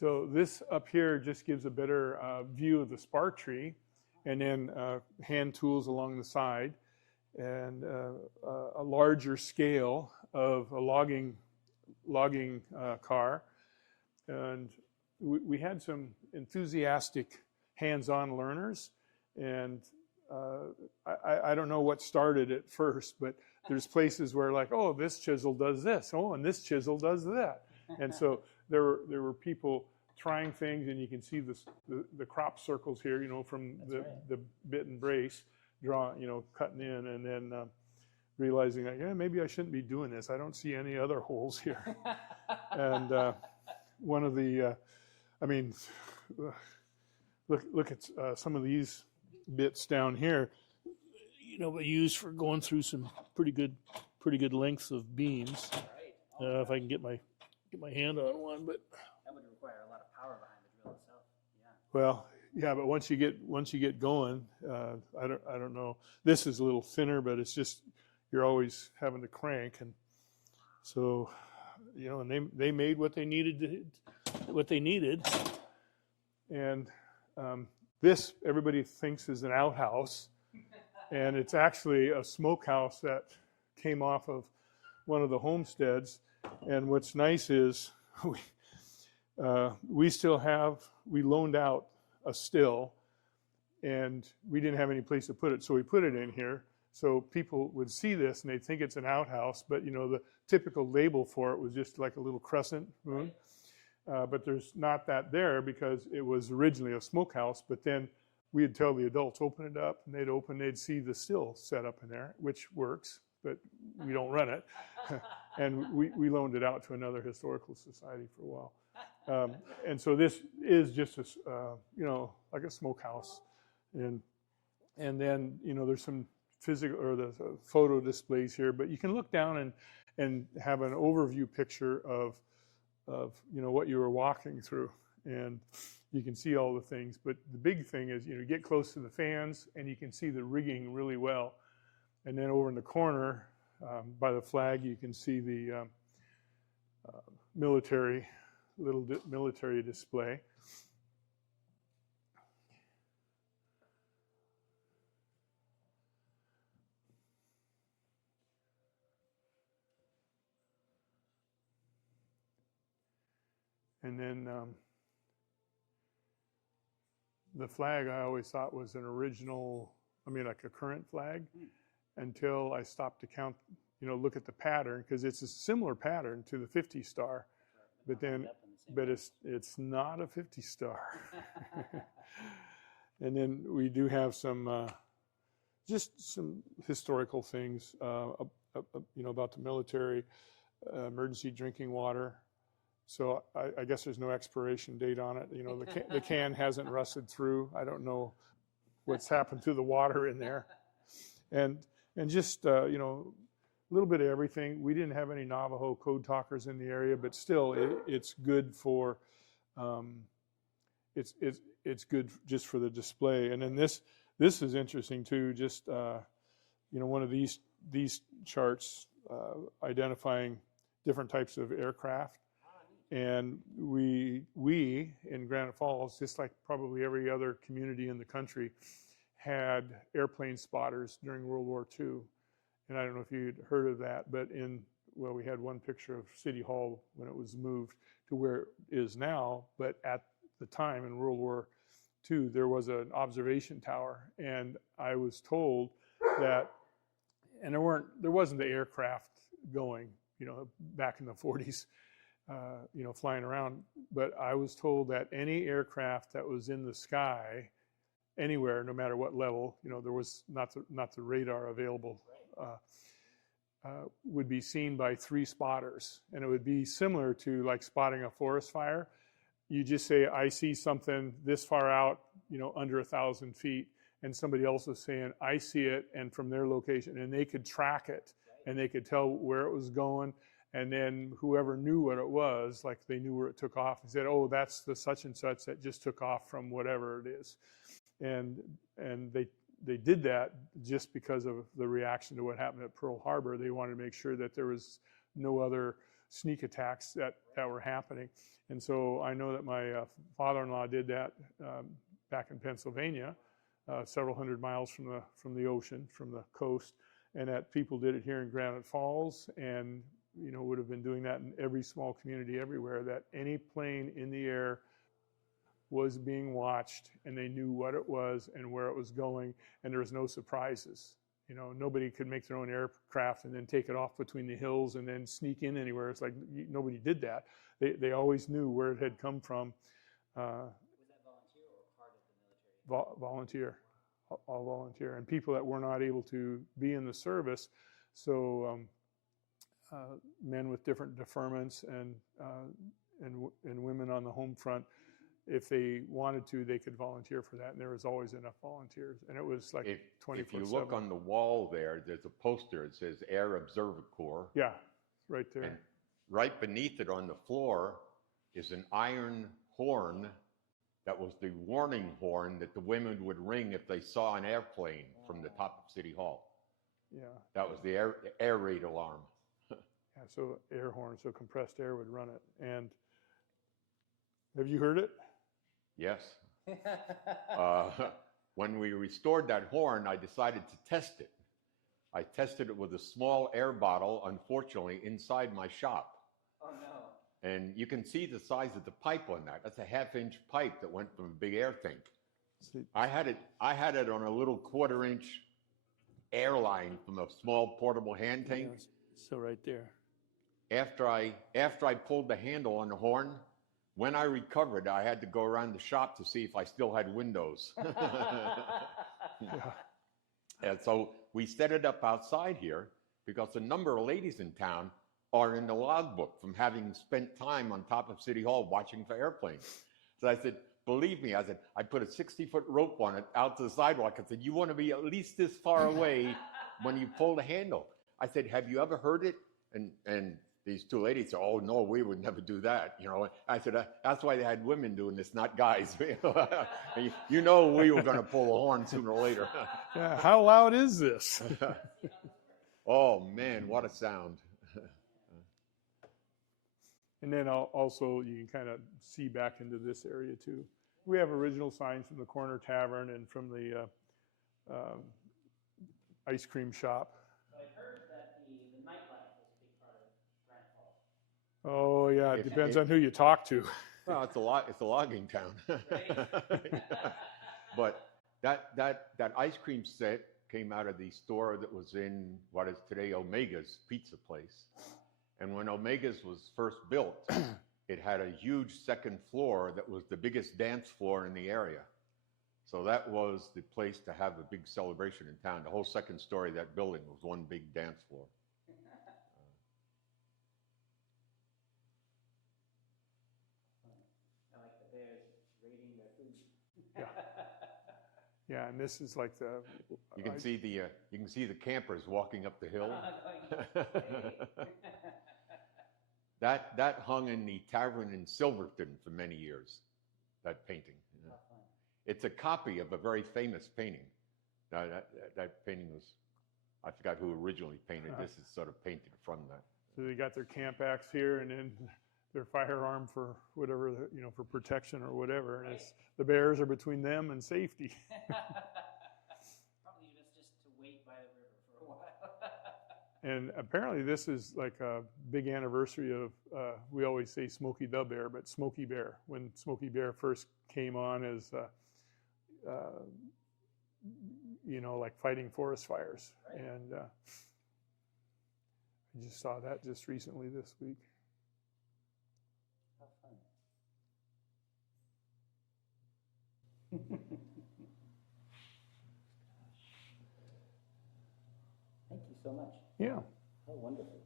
So this up here just gives a better view of the spar tree, and then hand tools along the side, and a larger scale of a logging car. And we had some enthusiastic hands-on learners, and I don't know what started at first, but there's places where like, oh, this chisel does this, oh, and this chisel does that. And so there were people trying things, and you can see the crop circles here, you know, from the bit and brace, cutting in, and then realizing that, yeah, maybe I shouldn't be doing this. I don't see any other holes here. And one of the, look at some of these bits down here, you know, used for going through some pretty good lengths of beams. If I can get my hand on one, but that would require a lot of power behind the drill itself. Yeah. Well, yeah, but once you get going, I don't know. This is a little thinner, but it's just you're always having to crank, and so you know, and they made what they needed, and this everybody thinks is an outhouse, and it's actually a smokehouse that came off of one of the homesteads. And what's nice is we loaned out a still, and we didn't have any place to put it, so we put it in here so people would see this and they'd think it's an outhouse, but you know, the typical label for it was just like a little crescent moon. But there's not that there because it was originally a smokehouse, but then we'd tell the adults, open it up, and they'd see the still set up in there, which works, but we don't run it. And we loaned it out to another historical society for a while. And so this is just like a smokehouse. And then, you know, there's some physical or the photo displays here, but you can look down and have an overview picture of you know, what you were walking through, and you can see all the things. But the big thing is, you know, get close to the fans and you can see the rigging really well. And then over in the corner by the flag, you can see the military display. And then the flag I always thought was an original, like a current flag, until I stopped to count, you know, look at the pattern, because it's a similar pattern to the 50 star, but it's not a 50 star. And then we do have some, just some historical things, you know, about the military, emergency drinking water. So I guess there's no expiration date on it. You know, the can hasn't rusted through. I don't know what's happened to the water in there. And just, you know, a little bit of everything. We didn't have any Navajo code talkers in the area, but still it's good for, it's good just for the display. And then this is interesting too, just, you know, one of these charts identifying different types of aircraft. And we in Granite Falls, just like probably every other community in the country, had airplane spotters during World War II. And I don't know if you'd heard of that, but we had one picture of City Hall when it was moved to where it is now. But at the time in World War II, there was an observation tower, and I was told that, and there wasn't the aircraft going, you know, back in the 40s. You know, flying around, but I was told that any aircraft that was in the sky, anywhere, no matter what level, you know, there was not the radar available, would be seen by 3 spotters, and it would be similar to like spotting a forest fire. You just say, I see something this far out, you know, under 1,000 feet, and somebody else is saying, I see it, and from their location, and they could track it, and they could tell where it was going. And then whoever knew what it was, like they knew where it took off, and said, oh, that's the such and such that just took off from whatever it is. And they did that just because of the reaction to what happened at Pearl Harbor. They wanted to make sure that there was no other sneak attacks that were happening. And so I know that my father-in-law did that back in Pennsylvania, several hundred miles from the ocean, from the coast, and that people did it here in Granite Falls, and would have been doing that in every small community everywhere, that any plane in the air was being watched, and they knew what it was and where it was going, and there was no surprises. Nobody could make their own aircraft and then take it off between the hills and then sneak in anywhere. It's like nobody did that. They always knew where it had come from. Was that volunteer or part of the military? Volunteer, all volunteer, and people that were not able to be in the service. So men with different deferments and women on the home front, if they wanted to, they could volunteer for that, and there was always enough volunteers, and it was like 24/7. If you look on the wall there's a poster. It says Air Observer Corps. Yeah, right there. And right beneath it on the floor is an iron horn that was the warning horn that the women would ring if they saw an airplane from the top of City Hall. Yeah. That was the air raid alarm. Yeah, so air horn, so compressed air would run it. And have you heard it? Yes. When we restored that horn, I decided to test it. I tested it with a small air bottle, unfortunately, inside my shop. Oh, no. And you can see the size of the pipe on that. That's a 1/2-inch pipe that went from a big air tank. I had it on a little 1/4-inch airline from a small portable hand tank. Yes. So right there. After I pulled the handle on the horn, when I recovered, I had to go around the shop to see if I still had windows. Yeah. And so we set it up outside here because a number of ladies in town are in the logbook from having spent time on top of City Hall watching for airplanes. So I said, believe me, I put a 60-foot rope on it out to the sidewalk. I said, you want to be at least this far away when you pull the handle. I said, have you ever heard it? And these two ladies said, oh, no, we would never do that. I said, that's why they had women doing this, not guys. We were going to pull the horn sooner or later. Yeah, how loud is this? Oh, man, what a sound. And then also you can kind of see back into this area too. We have original signs from the Corner Tavern and from the ice cream shop. So I heard that the nightlife was a big part of Granite Falls. Oh yeah, it depends on who you talk to. Well, it's a logging town. But that ice cream set came out of the store that was in what is today Omega's pizza place. And when Omega's was first built, it had a huge second floor that was the biggest dance floor in the area. So that was the place to have a big celebration in town. The whole second story of that building was one big dance floor. I like the bears raiding their food. Yeah, and this is like the. You can see the campers walking up the hill. That hung in the tavern in Silverton for many years. That painting. Yeah. It's a copy of a very famous painting. That painting was, I forgot who originally painted this. Is sort of painted from that. So they got their camp axe here, and then their firearm for whatever, for protection or whatever. And it's, the bears are between them and safety. Probably just to wait by the river for a while. And apparently this is like a big anniversary of, we always say Smokey the Bear, but Smokey Bear, when Smokey Bear first came on as, like fighting forest fires. Right. And I just saw that just recently this week. How fun. Thank you so much. Yeah. Oh, wonderful.